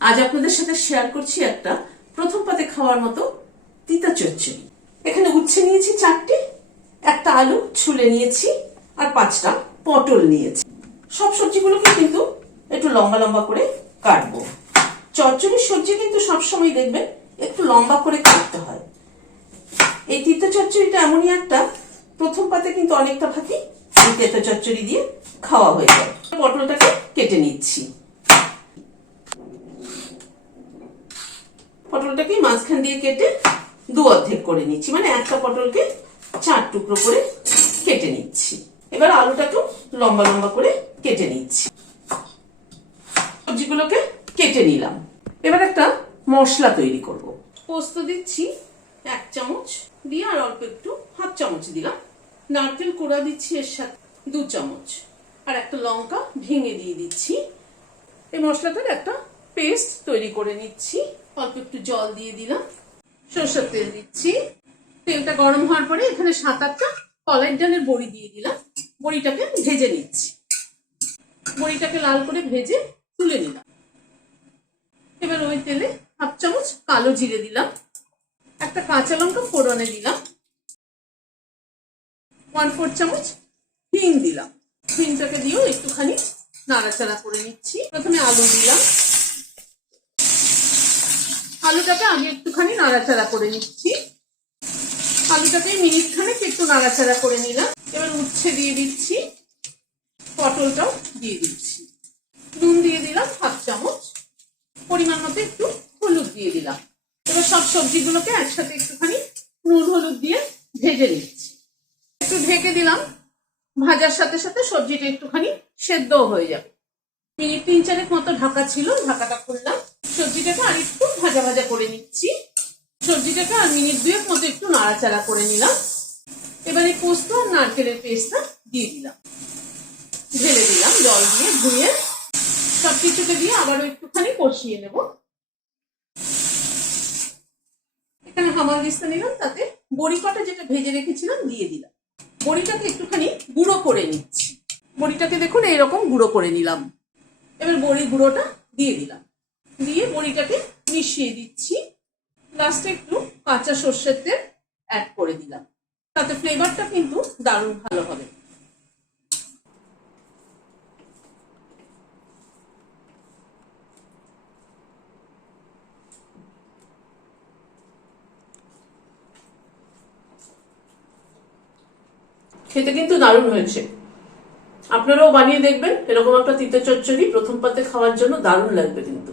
আজ আপনাদের সাথে শেয়ার করছি একটা প্রথম পাতে খাওয়ার মতো তিতা চচ্চড়ি। এখানে উচ্ছে নিয়েছি 4টে, একটা আলু ছুলে নিয়েছি আর 5টা পটল নিয়েছি। সব সবজিগুলোকে কিন্তু একটু লম্বা লম্বা করে কাটবো। চচ্চড়ির সবজি কিন্তু সবসময় দেখবেন একটু লম্বা করে কাটতে হয়। এই তিতা চচ্চড়িটা এমনই একটা প্রথম পাতে কিন্তু অনেকটা ভাগে এই তিতা চচ্চড়ি দিয়ে খাওয়া হয়ে যায়। পটলটাকে কেটে নিচ্ছি। পটলটাকে মাঝখান দিয়ে কেটে 2 অর্ধেক করে নিচ্ছি, মানে একটা পটলকে 4 টুকরো করে কেটে নিচ্ছি। এবার আলুটাকেও লম্বা লম্বা করে কেটে নিচ্ছি। সবজিগুলোকে কেটে নিলাম। এবার একটা মশলা তৈরি করব। পোস্ত দিচ্ছি 1 চামচ দিয়ে আর অল্প একটু 1/2 চামচ দিলাম। নারকেল কোড়া দিচ্ছি এর সাথে 2 চামচ আর একটা লঙ্কা ভেঙে দিয়ে দিচ্ছি। এই মশলাটার একটা পেস্ট তৈরি করে নিচ্ছি। অল্প একটু জল দিয়ে দিলাম। সরষের তেল দিচ্ছি। তেলটা গরম হওয়ার পরে এখানে 7-8টা কলাই ডালের বড়ি দিয়ে দিলাম। বড়িটাকে ভেজে নিচ্ছি। বড়িটাকে লাল করে ভেজে তুলে নিলাম। এবার ওই তেলে 1/2 চামচ কালো জিরে দিলাম। একটা কাঁচা লঙ্কা ফোড়নে দিলাম। 1/4 চামচ হিং দিলাম। হিংটাকে দিয়েও একটুখানি নাড়াচাড়া করে নিচ্ছি। প্রথমে আলু দিলাম। আলুটাকে আগে একটুখানি নাড়াচাড়া করে নিচ্ছি। আলুটাকে মিনিট খানেক একটু নাড়াচাড়া করে নিলাম। এবার উচ্ছে দিয়ে দিচ্ছি, পটলটাও দিয়ে দিচ্ছি। নুন দিয়ে দিলাম 1/2 চামচ, পরিমাণ মতো একটু হলুদ দিয়ে দিলাম। এবার সব সবজিগুলোকে একসাথে একটুখানি নুন হলুদ দিয়ে ভেজে নিচ্ছি। একটু ঢেকে দিলাম। ভাজার সাথে সাথে সবজিটা একটুখানি সেদ্ধও হয়ে যাবে। মিনিট 3-4 মতো ঢাকা ছিল, ঢাকাটা খুললাম। সবজিটাকে আর একটু ভাজা ভাজা করে নিচ্ছি। সবজিটাকে আর মিনিট 2 মতো একটু নাড়াচাড়া করে নিলাম। এবার এই পোস্ত আর নারকেলের পেস্টটা দিয়ে দিলাম। ঢেলে দিলাম জল দিয়ে ধুয়ে। সবকিছুকে দিয়ে আবারও একটুখানি কষিয়ে নেব। এখানে হামালদিস্তা নিলাম, তাতে বড়ি কটা যেটা ভেজে রেখেছিলাম দিয়ে দিলাম। বড়িটাকে একটুখানি গুঁড়ো করে নিচ্ছি। বড়িটাকে দেখুন এইরকম গুঁড়ো করে নিলাম। এবার বড়ি গুঁড়োটা দিয়ে দিলাম। দিয়ে বড়িটাকে মিশিয়ে দিচ্ছি। লাস্টে একটু কাঁচা সর্ষের তেল অ্যাড করে দিলাম। তাতে ফ্লেভারটা কিন্তু দারুণ ভালো হবে। খেতে কিন্তু দারুণ হয়েছে। আপনারাও বানিয়ে দেখবেন। এরকম একটা তিতা চচ্চড়ি প্রথম পাতে খাওয়ার জন্য দারুণ লাগবে কিন্তু।